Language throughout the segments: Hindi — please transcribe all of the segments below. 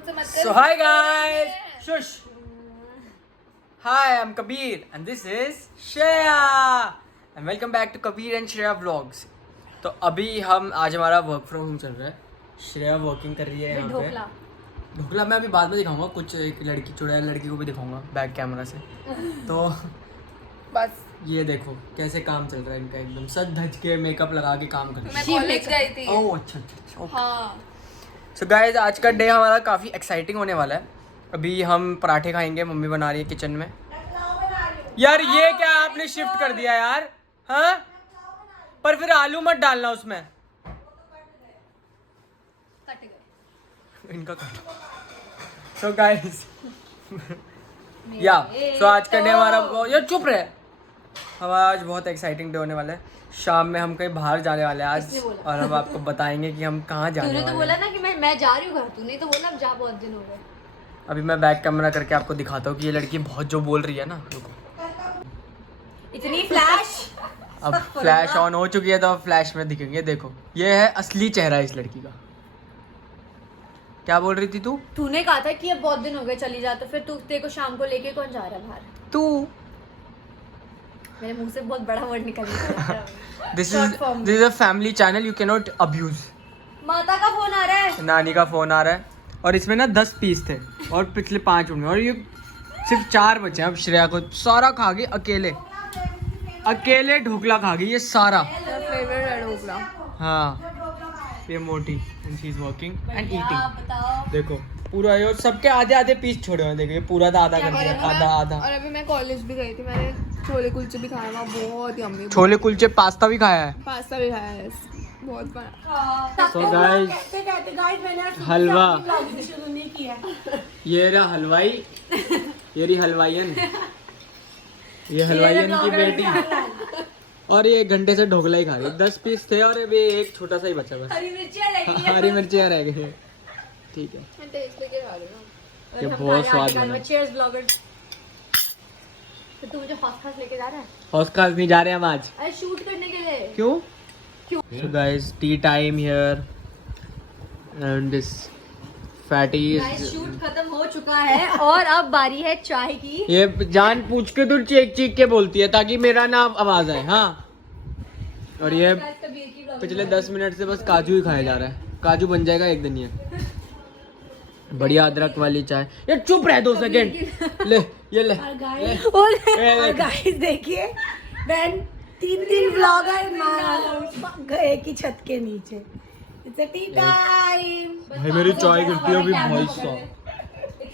मुझसे मत कर। So hi guys, shush. Hi, I'm Kabir and this is Shreya and welcome back to Kabir and Shreya Vlogs. तो अभी हम आज हमारा वर्क फ्रॉम होम चल रहा है. श्रेया वर्किंग कर रही है यहाँ पे. ढोकला मैं अभी बाद में दिखाऊंगा. कुछ एक लड़की चुड़ैल लड़की को भी दिखाऊंगा बैक कैमरा से. तो बस ये देखो कैसे काम चल रहा है इनका. एकदम सज धज के मेकअप लगा के काम कर रही मैं कॉलेज गई थी। है. ओह अच्छा. हाँ सो गाइज आज का डे हमारा काफ़ी एक्साइटिंग होने वाला है. अभी हम पराठे खाएंगे. मम्मी बना रही है किचन में. यार ये क्या आपने शिफ्ट कर दिया यार. हाँ पर फिर आलू मत डालना उसमें. कट गए इनका कट. सो गाइज या सो आज का डे हमारा यार चुप रहे. हमारा आज बहुत एक्साइटिंग डे होने वाला है. शाम में हम कहीं बाहर जाने वाले हैं आज और हम आपको बताएंगे कि हम कहाँ जाने वाले हैं. तूने तो बोला ना कि मैं जा रही हूँ घर. तूने तो बोला अब जा, बहुत दिन हो गए. अभी मैं बैक कैमरा करके आपको दिखाता हूँ कि ये लड़की बहुत जो बोल रही है ना. रुको इतनी फ्लैश. अब फ्लैश ऑन हो चुकी है तो अब फ्लैश में दिखेंगे. देखो ये है असली चेहरा इस लड़की का. क्या बोल रही थी तू. तूने कहा था कि अब बहुत दिन हो गए चली जा, तो फिर तू तेरे को शाम को लेके कौन जा रहा है बाहर. तू मेरे मुंह से बहुत बड़ा वर्ड निकल गया. This is a family channel. You can not abuse. माता का फोन आ रहा है. नानी का फोन आ रहा है. और इसमें ना 10 पीस थे और पिछले 5 मिनट में और ये सिर्फ 4 बचे हैं. अब श्रेया को सारा खा गई अकेले ढोकला खा गई ये सारा. फेवरेट है ढोकला. हाँ ये मोटी and she is working and क्या ईटिंग. बताओ. देखो पूरा ये और सबके आधे पीस छोड़े हुए. देखो ये पूरा था आधा कर दिया आधा. और अभी मैं कॉलेज भी गई थी. मैंने छोले कुलचे भी खाए वहाँ बहुत यम्मी. छोले कुलचे पास्ता भी खाया है. पास्ता भी खाया है बहुत बड़ा. सो गाइस हलवा. ये रहा हलवाई. ये रही हलवाईयन. ये हलवाईयन की बेटी. और ये 1 घंटे से ढोकला ही खा रही है. 10 पीस थे और अभी एक छोटा सा ही बचा हुआ है. हरी मिर्चियाँ रह गई. हरी मिर्चियाँ रह गई है. ठीक है मैं टेस्ट लेके खा रही हूँ. ये बहुत स्वाद बना. Cheers blogger. तो तू मुझे हॉस्टल लेके जा रहा है. हॉस्टल नहीं जा रहे हम आज. अरे शूट करने के लिए. क्यों. So guys, tea time here and this fatty guys is. Shoot खत्म हो चुका है और अब बारी है चाय की. ये जान पूछ के तू चीख के बोलती है ताकि मेरा ना आवाज आए. हाँ और ये पिछले 10 मिनट से बस काजू ही खाया जा रहा है. काजू बन जाएगा एक दिन. ये बढ़िया अदरक वाली चाय. ये चुप रह 2 सेकेंड. ले ये ले. और गाइस देखिए बहन 3 व्लॉगर गए की छत के नीचे. It's T time. भाई मेरी चाय गिरती है अभी भाई साहब.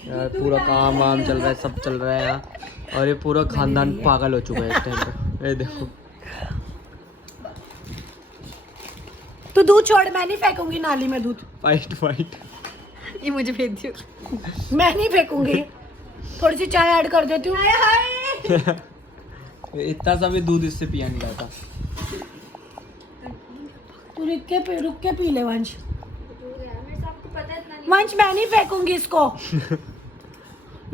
यार पूरा काम वाम चल रहा है. सब चल रहा है यहाँ और ये पूरा खानदान पागल हो चुका है इस टाइम पे. ये देखो तू दूध छोड़. मैं नहीं फेंकूंगी नाली में दूध. फाइट. ये मुझे भेज दियो. मैं नहीं फेंकूंगी. थोड़ी सी चाय ऐड कर देती हूँ. इतना सा भी दूध इससे पिया नहीं जाता. तू रुक के पी ले वंश. वंश मैं नहीं फेंकूंगी इसको.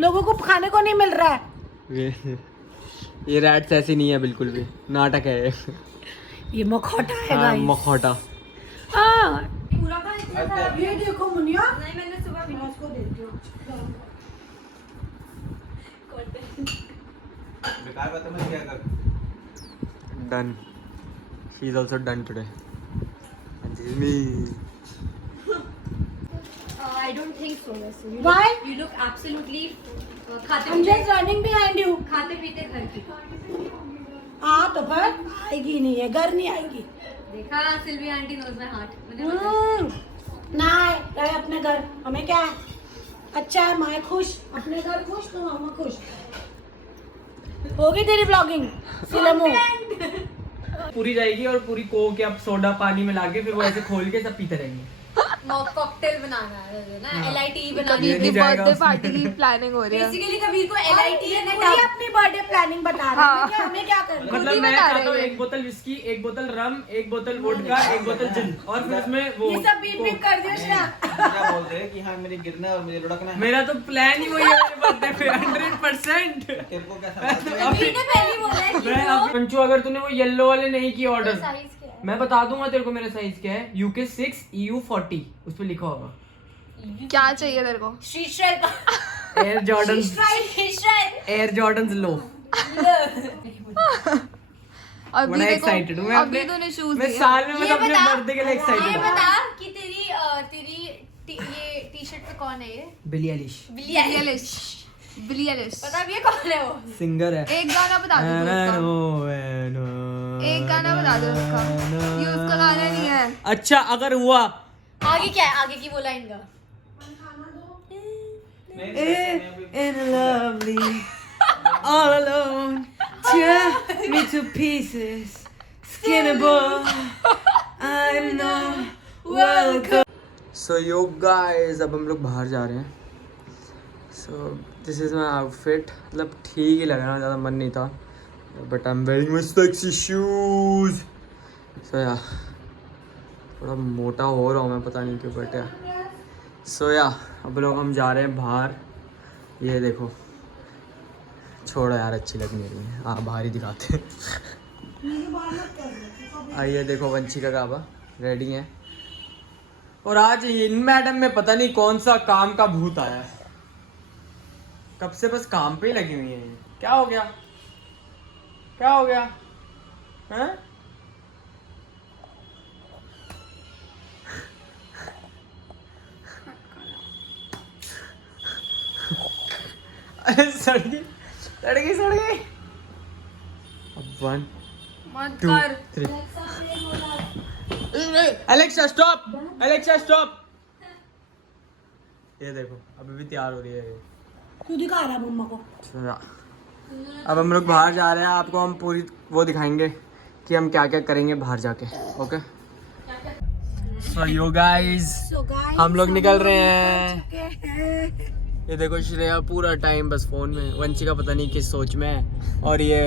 लोगों को खाने को नहीं मिल रहा है. ये रैट्स ऐसी नहीं है बिल्कुल भी. नाटक है ये. ये मखौटा है हाँ, गाइस. मखौटा. ये देखो मुनिया. नहीं मैंने सुबह भी उसको देती हूँ. Done. She is also done today. And this is me. I don't think so. वैसे. Why? You look absolutely खाते I'm just running behind you. खाते पीते घर की. हाँ तो पर आएगी नहीं है. घर नहीं आएगी. देखा Silvi aunty knows my heart. मुझे पता है. ना रहे अपने घर. हमें क्या है. अच्छा है माँ खुश. अपने घर खुश तो मामा खुश. होगी तेरी ब्लॉगिंग. पूरी जाएगी और पूरी को के अब सोडा पानी में लाके फिर वो ऐसे खोल के सब पीते रहेंगे. कॉकटेल बनाना है ना. LIT बनानी कबीर है. की बर्थडे पार्टी की प्लानिंग हो रही है. बेसिकली कबीर को LIT है ना. पूरी अपनी बर्थडे प्लानिंग बता रहे हैं. क्या हमें क्या करना. मतलब मैं चाहता हूँ 1 बोतल विस्की, 1 बोतल रम, 1 बोतल वोडका, 1 बोतल जिन और फिर उसमें वो. ये सब बीप कर दियो श्रेया. क्या बोल रहे हैं कि हाँ मेरी गिरना है और मुझे लुढ़कना है. मेरा तो प्लान ही वही है मेरे बर्थडे पे 100%. तेरे को कैसा लगता है? ने पहले बोला है कि मैं अब पंचू अगर तूने वो येलो वाले नहीं किए ऑर्डर साइज क्या है. मैं बता दूंगा तेरे को मेरा साइज क्या है. UK 6 EU 40 उस पे लिखा होगा. क्या चाहिए तेरे को? Street strike air Jordan, street strike air Jordan लो। अभी बड़ा देखो, एक्साइटेड हूँ मैं अभी अपने, तूने शूज मैं दिए। साल में ये मतलब अपने बता- बर्थडे के लिए ये एक्साइटेड हूँ। बता कि तेरी ये टी शर्ट पे कौन है ये? बिली एलिश बिली एलिश। बिली एलिश। पता भी है कौन है वो? सिंगर है। एक गाना बता दो उसका। एक गाना बता दो उसका। ये उसका गाना नहीं है। अच्छा अगर हुआ आगे क्या है? आगे की बोला इनका in lovely all alone tear me to pieces skinnable I'm not welcome so yo guys अब हम लोग बाहर जा रहे हैं so this is my outfit मतलब ठीक ही लग रहा है ज़्यादा मन नहीं था but I'm wearing my sexy shoes so yeah थोड़ा मोटा हो रहा हूँ मैं पता नहीं क्यों बट सो या अब लोग हम जा रहे हैं बाहर ये देखो छोड़ो यार अच्छी लग नहीं रही है हाँ बाहर ही दिखाते हैं आइए देखो वंशिका काबा रेडी हैं और आज इन मैडम में पता नहीं कौन सा काम का भूत आया है कब से बस काम पे ही लगी हुई है ये क्या हो गया हैं अरे सड़ गई अब 1 मत 2 कर। 3 Alexa stop ये देखो अभी भी तैयार हो रही है ये तू दिखा रहा है मम्मा को। अब हम लोग बाहर जा रहे हैं आपको हम पूरी वो दिखाएंगे कि हम क्या क्या करेंगे बाहर जाके ओके सो यो गाइस हम लोग निकल रहे हैं ये देखो श्रेया पूरा टाइम बस फोन में वंशिका पता नहीं किस सोच में है और ये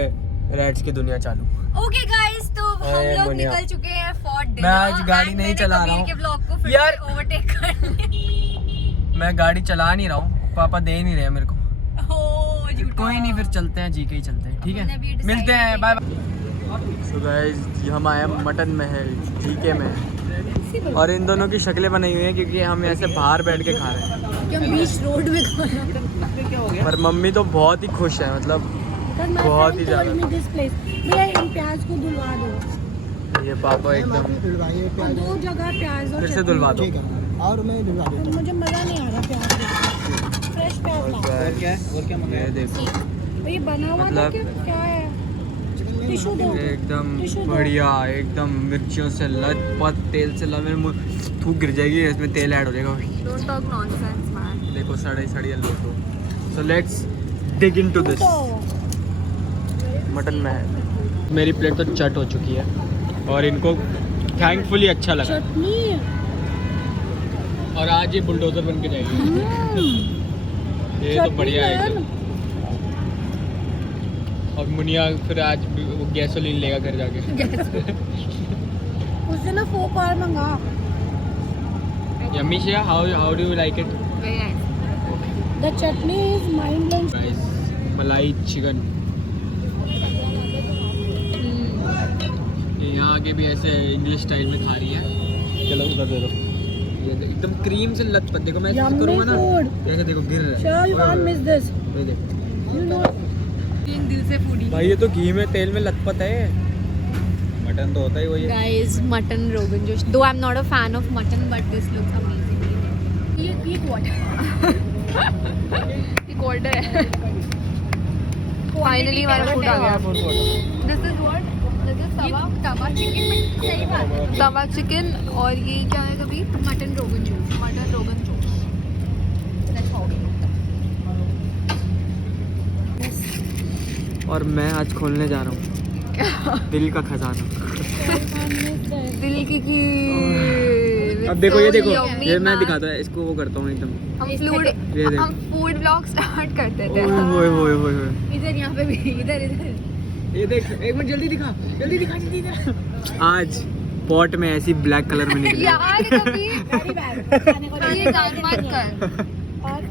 रेड्स की दुनिया चालू ओके गाइस तो हम अरे लोग मुनिया। निकल चुके हैं फॉर डिनर मैं आज गाड़ी नहीं चला रहा हूँ। के ब्लॉग को फिर यार। ओवरटेक करने मैं गाड़ी चला नहीं रहा हूँ पापा दे नहीं रहे मेरे को ओ झूठा। कोई नहीं फिर चलते हैं जी के ही चलते हैं ठीक हमने भी है decide मिलते हैं किया। बाय बाय सो गाइस हम आए हैं मटन महल जीके में और इन दोनों की शक्लें बनाई हुई हैं क्योंकि हम ऐसे बाहर बैठ के खा रहे हैं क्या बीच रोड में खाना पर मम्मी तो बहुत ही खुश है मतलब बहुत ही ज़्यादा दिस प्लेस भैया इन प्याज को धुलवा दो ये पापा एकदम और 2 जगह प्याज और फिर से चटनी। धुलवा दो और मैं भिजवा देता मुझे मजा नहीं आ रहा प्याज का फ्रेश प्याज और लाओ। हूँ और क्या ये मंगाया देखो ये बना हुआ था मतलब- कि क्या है टिश्यू दो एकदम टिश्यू दो। बढ़िया एकदम मिर्चियों से लथपथ तेल से मेरे मुँह थूक गिर जाएगी इसमें तेल ऐड हो जाएगा Don't talk nonsense, man. देखो सड़ी लो तो so let's dig into this तो मटन महल मेरी प्लेट तो चट हो चुकी है और इनको थैंकफुली अच्छा लगा चटनी और आज ये बुलडोजर बन के जाएगी ये तो चटनी बढ़िया है यार। एकदम। और मुनिया फिर आज वो गैसोलीन लेगा घर जाके उससे ना फोक और मंगा यम्मी शेया how do you like it Very nice. The chutney is mind blowing guys malai chicken ये यहाँ के भी ऐसे इंग्लिश स्टाइल में खा रही है चलो उधर दे दो ये एकदम क्रीम से लथपथ देखो मैं ऐसे Yummy करूँगा ना food. ऐसे देखो गिर रहा है sure you can't miss this ये देखो यू नो दिल से foodie. भाई ये तो घी में तेल में लथपथ है मटन तो होता ही वही है गाइस मटन रोगन जोश दो I am not a fan of mutton but this looks amazing ये व्हाट Recorder है. Finally हमारा food आ गया. This is what? This is Tawa chicken में सही बात है तवा चिकन और ये क्या है कभी? Mutton rogan josh mutton rogan josh. That's how we और मैं आज खोलने जा रहा हूँ दिल का खजाना दिल की अब देखो ये देखो Yummy, ये मैं man. दिखाता हूँ इसको वो करता हूँ एकदम ये देखो। हम फूड ब्लॉग स्टार्ट करते थे. ओए इधर यहाँ पे भी इधर ये देख एक मिनट जल्दी दिखा आज पॉट में ऐसी ब्लैक कलर में निकली यार कभी वेरी बैड खाने को ये गान मत कर. और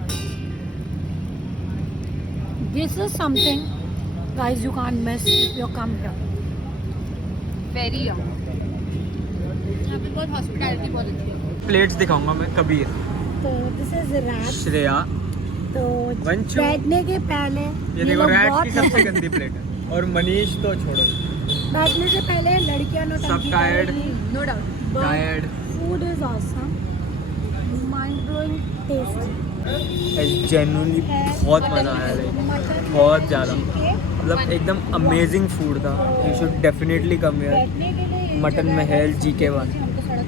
this is something guys you can't miss if you come here very यहाँ पे बहुत हॉस्पिटैलिटी बहुत अच्छी है प्लेट्स दिखाऊंगा मैं कबीर तो दिस इज रैट। श्रेया तो वंशु। बैठने के पहले ये देखो लोग रैट्स बहुत की सबसे गंदी प्लेट है और मनीष तो छोड़ो बैठने से पहले लड़कियां सब नौटंकी tired। No doubt tired food is awesome, mind blowing tasty. Genuinely बहुत मज़ा आया लाइक बहुत ज़्यादा मतलब एकदम अमेजिंग फूड था you should definitely come here बैठने के लिए मटन महल GK1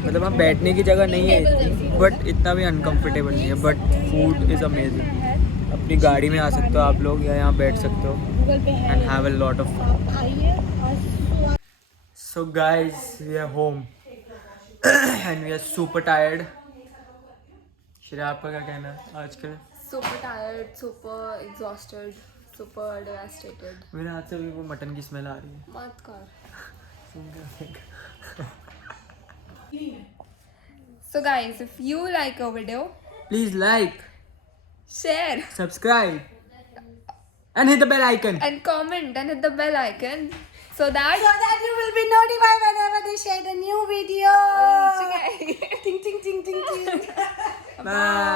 मतलब वहाँ बैठने की जगह नहीं है इतनी बट इतना भी अनकंफर्टेबल नहीं है बट फूड इज़ अमेजिंग अपनी गाड़ी में आ सकते हो आप लोग या यहाँ बैठ सकते हो गूगल पे है, and have a lot of fun आप आइए और so guys we are home and we are super tired Shreya आपका क्या कहना है आजकल super tired, super exhausted, super devastated. मेरे हाथ से भी वो मटन की स्मेल आ रही है मत कर. So guys, if you like our video, please like share subscribe and hit the bell icon and comment and hit the bell icon so that so that you will be notified whenever they share the new video. Okay. Ting ting ting ting ting. Bye